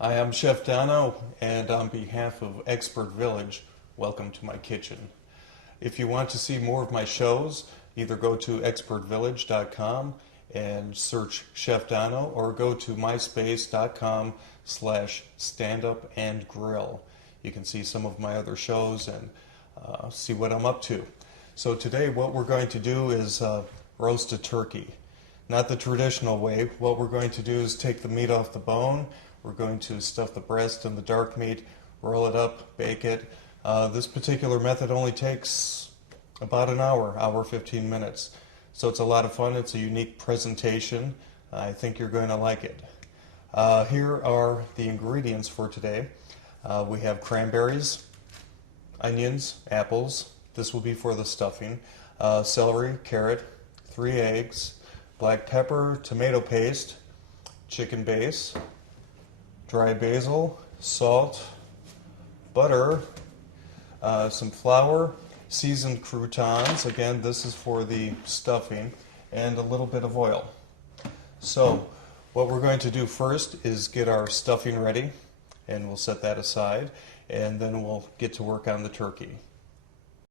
I am Chef Donno, and on behalf of Expert Village, welcome to my kitchen. If you want to see more of my shows, either go to expertvillage.com and search Chef Donno, or go to myspace.com/standupandgrill. You can see some of my other shows and see what I'm up to. So today what we're going to do is roast a turkey. Not the traditional way. What we're going to do is take the meat off the bone. We're going to stuff the breast and the dark meat, roll it up, bake it. This particular method only takes about an hour 15 minutes. So it's a lot of fun. It's a unique presentation. I think you're going to like it. Here are the ingredients for today. We have cranberries, onions, apples. This will be for the stuffing. Celery, carrot, 3 eggs, black pepper, tomato paste, chicken base, dry basil, salt, butter, some flour, seasoned croutons. Again, this is for the stuffing, and a little bit of oil. So what we're going to do first is get our stuffing ready, and we'll set that aside, and then we'll get to work on the turkey.